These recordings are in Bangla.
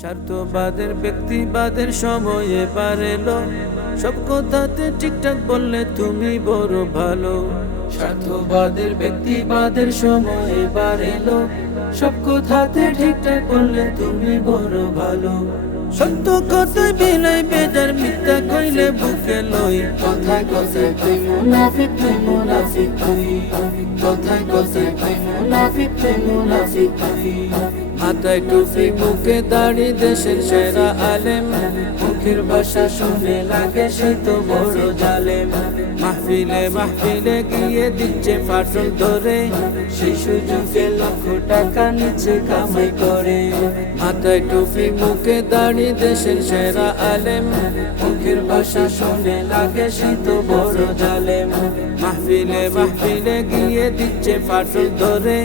স্বার্থবাদের ব্যক্তিবাদের সময় এবার এলো, সব কথাতে ঠিকঠাক বললে তুমি বড় ভালো। স্বার্থবাদের ব্যক্তিবাদের সময় এবার এলো, সব কথাতে ঠিকঠাক বললে তুমি বড় ভালো। সত্য কথায় বিলাই বেজার, মিথ্যা কইলে বুকে লই। কথায় কথায় তুই মুনাফিক, তুই মুনাফিক তুই। কথায় কথায় তুই মুনাফিক, তুই মুনাফিক তুই। মাথায় টুপি মুখে দাড়ি, দেশের সেরা আলেম, মুখের ভাষা শুনে লাগে সে তো বড় জালেম। মাহফিলে মাহফিলে গিয়ে দিচ্ছে ফাটল ধরে, সেই সুযোগে লক্ষ টাকা নিচে কামাই করে। মাথায় টুপি মুখে দাড়ি, দেশের সেরা আলেম, মুখের ভাষা শুনে লাগে সে তো বড় জালেম। মাহফিলে মাহফিলে গিয়ে দিচ্ছে ফাটল ধরে,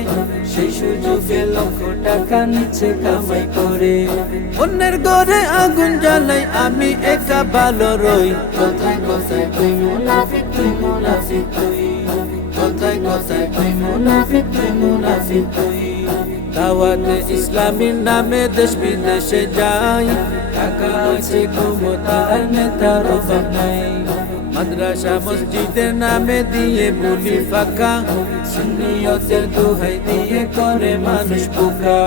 সেই সুযোগে লক্ষ টাকা নিচে কামাই করে। অন্যের ঘরে আগুন জ্বালাই, আমি একা ভালো রই। কথায় কথায় তুই মুনাফিক, তুই মুনাফিক তুই। কথায় কথায় তুই মুনাফিক, তুই মুনাফিক তুই। দাওয়াতে ইসলামীর নামে দেশ বিদেশে যাই, টাকা আছে ক্ষমতার নেতার অভাব নাই। মাদ্রাসা মসজিদের নামে দিয়ে বলি ফাঁকা, সুন্নিয়তের দোহাই দিয়ে করে মানুষ বোকা।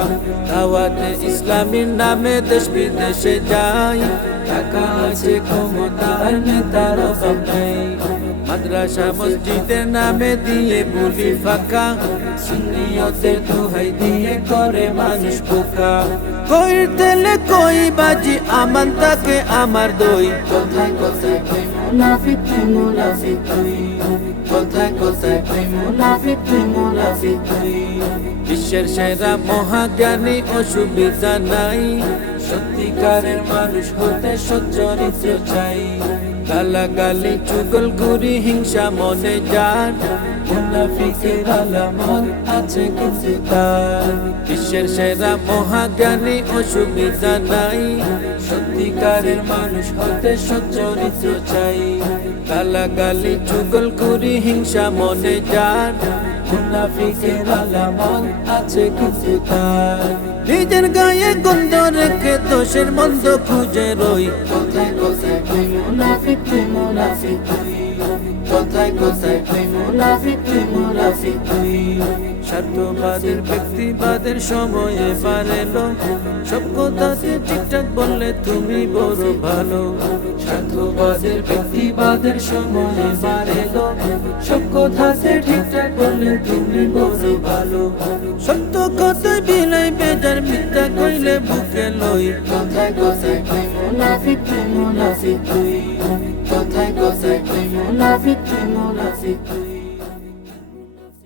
দাওয়াতে ইসলামীর নামে দেশ বিদেশে যাই, টাকা আছে ক্ষমতার নেতার অভাব নাই। মাদ্রাসা মসজিদের নামে দিয়ে বলি ফাঁকা, সুন্নিয়তের দোহাই দিয়ে করে মানুষ বোকা। কইর তেলে কই বাজি, আমান তাকে আমার দই। কথায় কথায় তুই মুনাফিক, তুই মুনাফিক তুই। কথায় কথায় তুই মুনাফিক, তুই মুনাফিক তুই। বিশ্বের সেরা মহাজ্ঞানী, অসুবিধা নাই, সত্যিকারের মানুষ হতে সচ্চরিত্র চাই। গালাগালি চুগলখুরি হিংসা মনে যার, মুনাফিকের আলামত আছে কিছু তার। বিশ্বের সেরা মহাজ্ঞানী, অসুবিধা নাই, সত্যিকারের মানুষ হতে সচ্চরিত্র চাই। গালাগালি চুগলখুরি হিংসা মনে যার, মুনাফিকের আলামত আছে কিছু তার। নিজের গায়ে গন্ধ রেখে দোষের মন্দ খুঁজে রই। কথায় কথায় তুই মুনাফিক, তুই মুনাফিক তুই। কথায় কথায় তুই মুনাফিক, তুই মুনাফিক তুই। স্বার্থবাদের ব্যক্তিবাদের সময় এবার এলো, সব কথাতে ঠিকঠাক বললে তুমি বড় ভালো। স্বার্থবাদের ব্যক্তিবাদের সময় এবার এলো, সব কথাতে ঠিকঠাক বললে তুমি বড় ভালো। সত্য কথায় বিলাই বেজার, মিথ্যা কইলে বুকে লই। কথায় কথায় তুই মুনাফিক, তুই মুনাফিক তুই। কথায় কথায় তুই মুনাফিক, তুই মুনাফিক তুই।